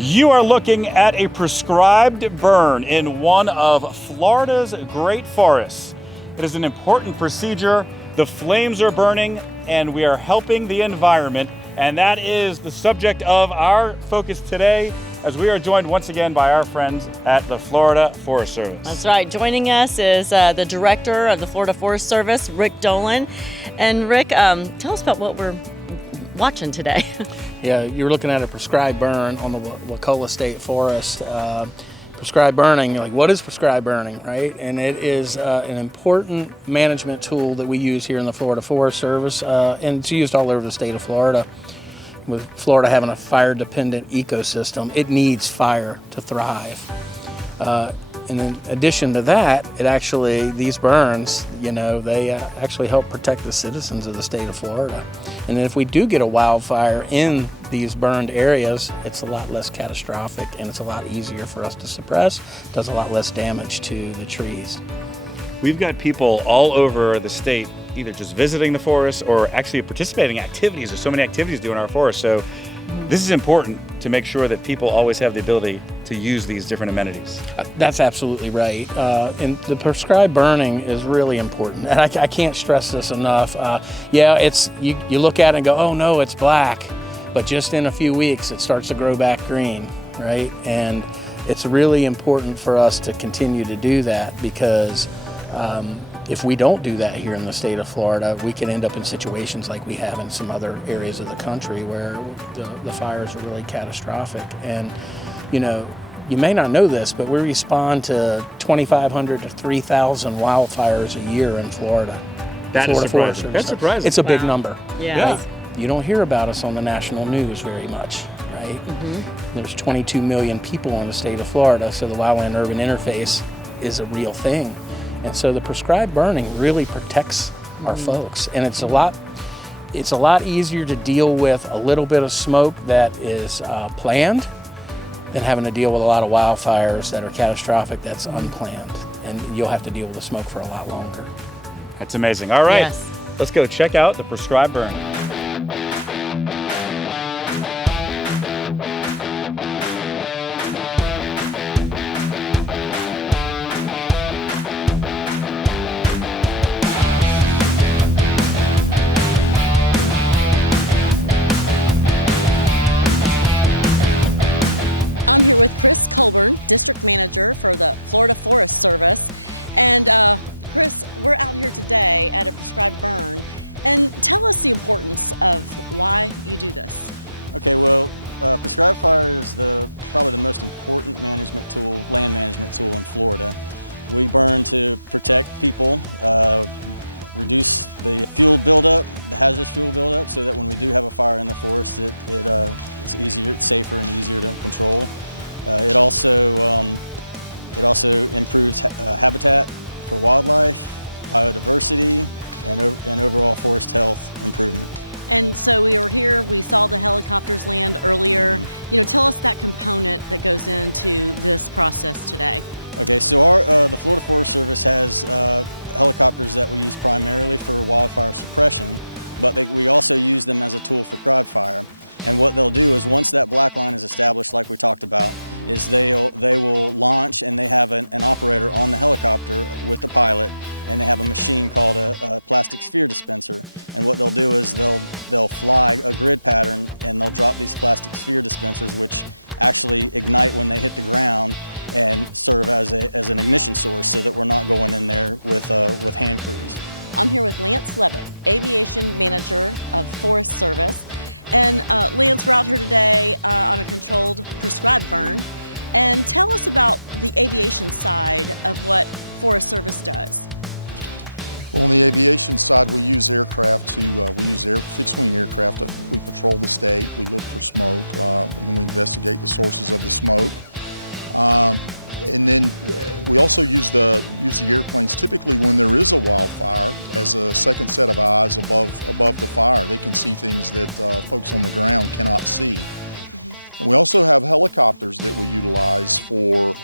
You are looking at a prescribed burn in one of Florida's great forests. It is an important procedure. The flames are burning and we are helping the environment. And that is the subject of our focus today, as we are joined once again by our friends at the Florida Forest Service. That's right. Joining us is the director of the Florida Forest Service, Rick Dolan. And Rick, tell us about what we're watching today. Yeah, you're looking at a prescribed burn on the Wacola State Forest. Prescribed burning, like what is prescribed burning, right? And it is an important management tool that we use here in the Florida Forest Service, and it's used all over the state of Florida. With Florida having a fire-dependent ecosystem, it needs fire to thrive. And in addition to that, these burns, they actually help protect the citizens of the state of Florida. And if we do get a wildfire in these burned areas, it's a lot less catastrophic and it's a lot easier for us to suppress, does a lot less damage to the trees. We've got people all over the state either just visiting the forest or actually participating in activities. There's so many activities doing our forest. So this is important to make sure that people always have the ability to use these different amenities. That's absolutely right. And the prescribed burning is really important. And I can't stress this enough. You look at it and go, oh no, it's black. But just in a few weeks, it starts to grow back green, right? And it's really important for us to continue to do that because if we don't do that here in the state of Florida, we can end up in situations like we have in some other areas of the country where the fires are really catastrophic. And, you may not know this, but we respond to 2,500 to 3,000 wildfires a year in Florida. That is surprising. That's surprising. It's a big number. Yeah. Right? You don't hear about us on the national news very much, right? Mm-hmm. There's 22 million people in the state of Florida, so the wildland-urban interface is a real thing. And so the prescribed burning really protects our folks. And it's a lot easier to deal with a little bit of smoke that is planned than having to deal with a lot of wildfires that are catastrophic that's unplanned. And you'll have to deal with the smoke for a lot longer. That's amazing. All right, Yes. Let's go check out the prescribed burn. I'm here with Chris Colburn, District Manager for the Florida Forest Service. And Chris, we're out here today at a prescribed burn. And tell us the importance of why you do this. Okay, well, prescribed fire is probably the most important management tool, land management tool in Florida. We burn to protect people, reduce the fuel buildup, the hazardous fuel buildup, so that when we do have a fire in the forest, it's easier, it's safer and easier to control. It also improves habitat for wildlife, biodiversity, and overall forest health improvement. And so we were here, we saw the helicopters land earlier. Mm-hmm. Tell us that component that goes into this process today. Okay, so the Florida Forest Service has helicopters that we use primarily for wildfire suppression, but we also use them as a tool for prescribed fire. And what they'll do is once that black line is established, like we talked about, is they will launch, and they have an operator on the helicopter with the pilot, and they have a machine called a plastic sphere dispenser. And what they'll do is they'll fly a grid pattern, and they'll drop these plastic sphere dispensers, which actually ignite when they hit the ground and serve as an ignition source, so that we're not going in there with hand crews. I'm here with Lance Levitt, Aviation Manager of Forest Service. And Lance, we're out here today on a controlled prescribed burn. And tell us about the aviation side of what Forest Service does. Well, on the aviation side, we use aircraft fixed-wing aircraft. We patrol the state, we look for smoke, and then we investigate the sources of the smoke. And then we also use the airplanes typically when there is a wildfire as a second set of eyes above the fire. They can see things that folks on the ground cannot see. Mm-hmm. And we also have helicopters that we utilize for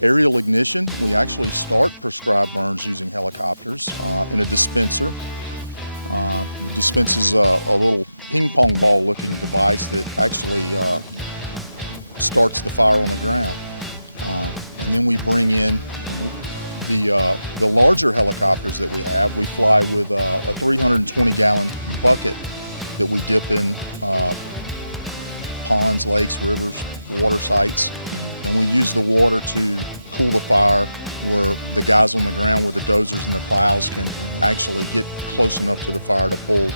aerial ignition. We actually start prescribed burns using helicopters in a dispenser. It dispenses a little ping pong ball looking device that actually starts the fire on the ground. And then we bring in the larger helicopters that we have. We fly with a 320-gallon bucket that we dip in ponds, lakes, rivers, water sites, and we use the water to cool the fire, where the guys on the ground with the dozers and the plows can actually get close enough to the fire to pull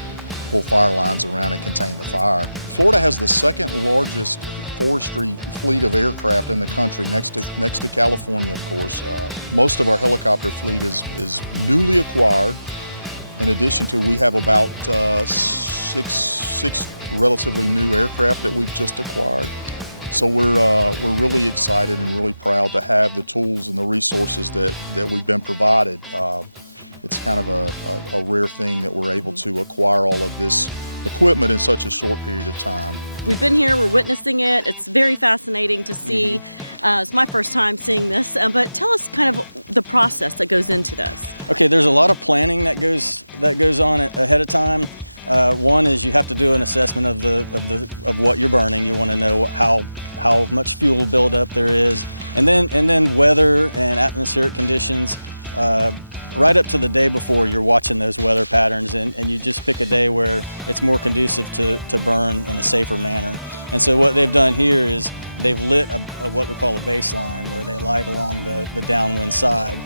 fire lines around and contain the fire. Florida has the second largest forestry fleet of aircraft in the country, next to California, of course. Most of our helicopter fleet is newly acquired. In addition to, we have about six relatively new aircraft that we've just acquired. So we're really excited and really proud to have the tools and the resources that we've been provided. It's kind of a rare thing that we're able to acquire all of this equipment in such a short period of time. We've been here, we're witnessing it. It's very fascinating to see. It's my first time seeing this, but tell us kind of the process that goes into this. Okay, there's a lot of planning that goes on ahead of time. One is you have to do an assessment of what you're burning. You want to know how much fuel buildup there is, and then weather and atmospheric conditions. Right up to the day before, you're watching those weather patterns, and you just pick a day where it's more conducive to burn in a safer manner. And so what they've done here is they've lit what we call a baseline, where they light along the downwind side.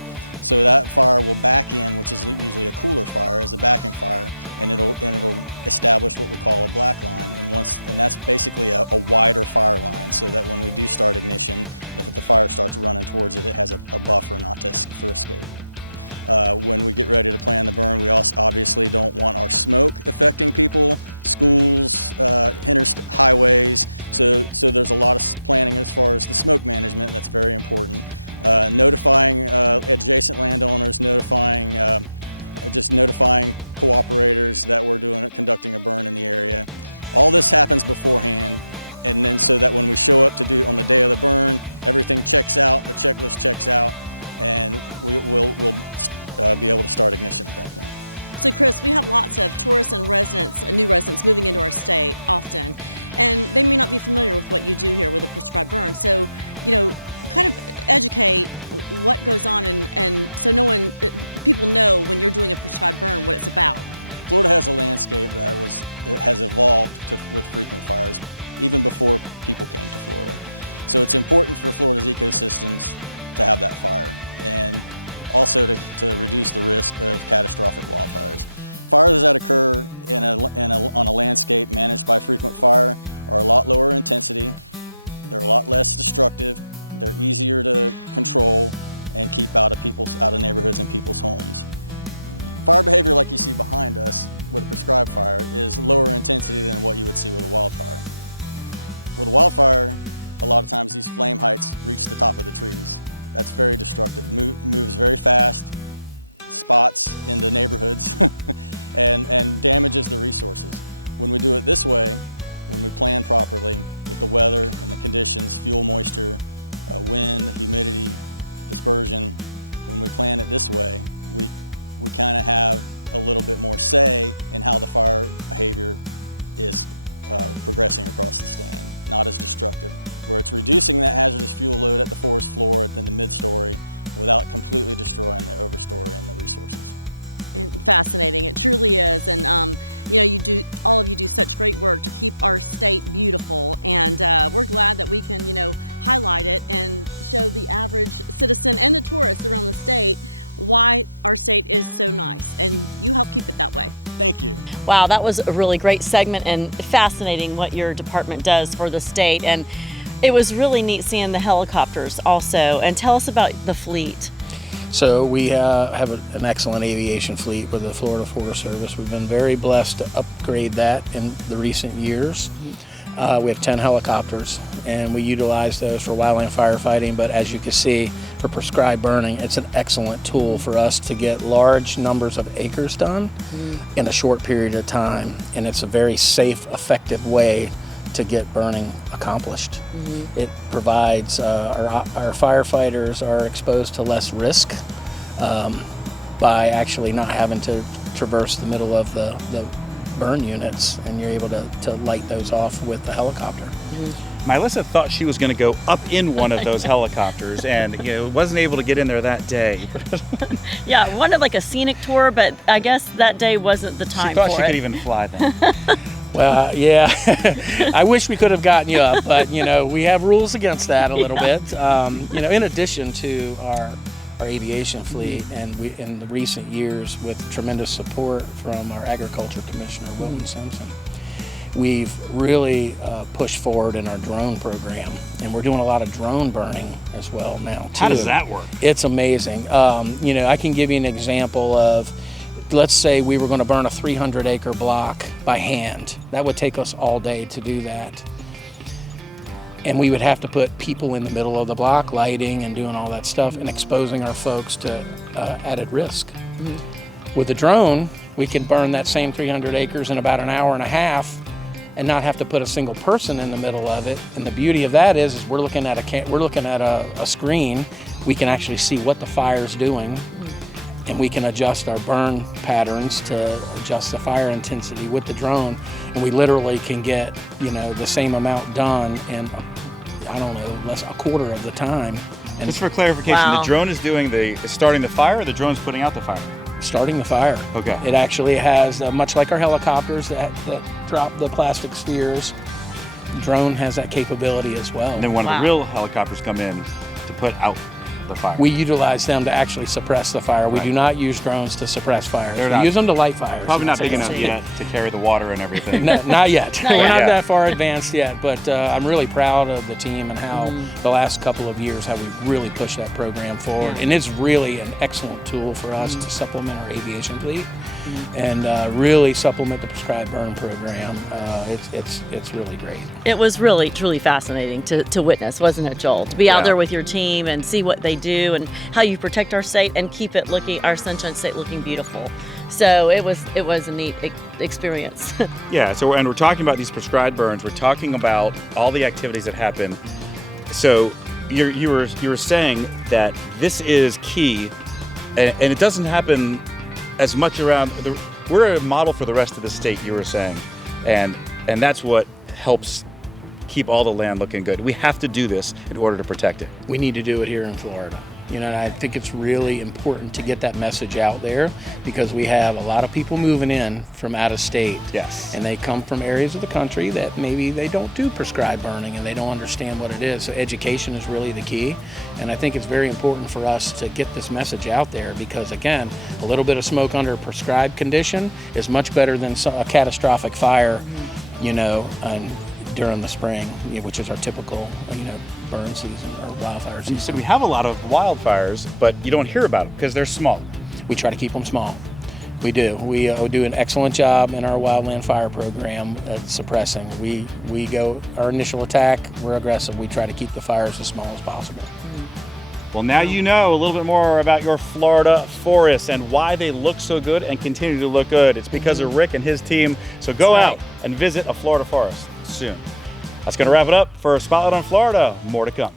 So that fire will back in, which is usually a cooler fire, as a backing fire, and it'll establish what we call a black line. And that's basically a wider fire line, so that when we do start ignition, if the fire starts running towards it, it has a buffer for escape. When we get ready to plan the burn, we also obviously don't want our smoke affecting people, schools, highways. So there's a lot of planning as far as the smoke management. That's very important. Notifying adjacent landowners, notifying cooperators that we're conducting a burn in the area. All this happens beforehand, and then so that when we show up to do on the day of the burn, everything checks out, the checklist checks out, and we'll be able to start ignition at that point. So Chris, we have lots of tourists and new residents moving into our state often, and they may not be familiar with what you do here with a prescribed burn. So, kind of educate what goes on, and so people know when you're doing a prescribed burn what it's about. Florida has a landscape that has evolved with frequent fires even before people came to Florida. So it's important for Florida's ecosystems to have that fire, and also to reduce the risk of catastrophic wildfires. Fires that occur on a landscape managed by frequent fire are a lot lower intensity, they're a lot less destructive, they're easier to control and keep out of neighborhoods and people's homes. Fire behavior like you see behind us with a prescribed fire is lower intensity than what you would see with a wildfire. With a wildfire, a lot of times these flame heights reach the top of the trees. That's very destructive, moves very fast, spots in the neighborhoods, and damages the resources. When we do it this way, when we plan properly with the weather and the conditions, fuel, moisture, wind, humidity, dispersion, when we plan it this way, we kind of have a little bit more say in how the fire behavior is progressing across the stand, not as destructive, where it's reducing that hazardous fuel load at the forest floor, then the mid-story, without completely destroying the overstory and the resources. Fascinating, it truly is, and all of you do such great work to keep our state beautiful, and we're glad that we can highlight it and show the average citizen and the tourists around the state why our state is so nice, and you help keep it that way. Thank you. Wow, that was a really great segment and fascinating what your department does for the state, and it was really neat seeing the helicopters also. And tell us about the fleet. So we have an excellent aviation fleet with the Florida Forest Service. We've been very blessed to upgrade that in the recent years. We have 10 helicopters, and we utilize those for wildland firefighting, but as you can see, for prescribed burning, it's an excellent tool for us to get large numbers of acres done in a short period of time, and it's a very safe, effective way to get burning accomplished. It provides, our firefighters are exposed to less risk by actually not having to traverse the middle of the burn units, and you're able to light those off with the helicopter. Mylisa thought she was going to go up in one of those helicopters, and wasn't able to get in there that day. Yeah, I wanted like a scenic tour, but I guess that day wasn't the time She thought for she it. could even fly then. Well, yeah, I wish we could have gotten you up, but we have rules against that a little bit. In addition to our aviation fleet, and we in the recent years with tremendous support from our Agriculture Commissioner Wilton Simpson, we've really pushed forward in our drone program, and we're doing a lot of drone burning as well now too. How does that work? It's amazing. I can give you an example of, let's say we were going to burn a 300-acre block by hand. That would take us all day to do that. And we would have to put people in the middle of the block, lighting and doing all that stuff, and exposing our folks to added risk. Mm-hmm. With the drone, we can burn that same 300 acres in about an hour and a half and not have to put a single person in the middle of it. And the beauty of that is we're looking at a screen. We can actually see what the fire's doing, and we can adjust our burn patterns to adjust the fire intensity with the drone. And we literally can get, the same amount done in, less a quarter of the time. And Just for clarification, Wow. the drone is starting the fire, or the drone's putting out the fire? starting the fire. Okay. It actually has, much like our helicopters that drop the plastic steers, drone has that capability as well. And then when Wow. the real helicopters come in to put out the fire. We utilize them to actually suppress the fire. We Right. do not use drones to suppress fires. They're We not- use them to light fires. Probably not So- big enough yet to carry the water and everything. No, not yet. Not We're yet. not Yeah. that far advanced yet, but I'm really proud of the team and how the last couple of years, how we've really pushed that program forward. And it's really an excellent tool for us to supplement our aviation fleet and really supplement the prescribed burn program. It's really great. It was really, truly fascinating to witness, wasn't it, Joel? To be Yeah. out there with your team and see what they do and how you protect our state and keep it our Sunshine State looking beautiful. So it was a neat experience. Yeah, and we're talking about these prescribed burns. We're talking about all the activities that happen. So you were saying that this is key, and it doesn't happen as much around. We're a model for the rest of the state. You were saying, and that's what helps keep all the land looking good. We have to do this in order to protect it. We need to do it here in Florida. And I think it's really important to get that message out there because we have a lot of people moving in from out of state. Yes. And they come from areas of the country that maybe they don't do prescribed burning and they don't understand what it is. So education is really the key. And I think it's very important for us to get this message out there because, again, a little bit of smoke under a prescribed condition is much better than a catastrophic fire, during the spring, which is our typical, burn season or wildfire You season. said we have a lot of wildfires, but you don't hear about them because they're small. We try to keep them small. We do. We do an excellent job in our wildland fire program at suppressing. We go, our initial attack, we're aggressive. We try to keep the fires as small as possible. Well, now you know a little bit more about your Florida forests and why they look so good and continue to look good. It's because of Rick and his team. So go That's out right. and visit a Florida forest soon. That's going to wrap it up for Spotlight on Florida. More to come.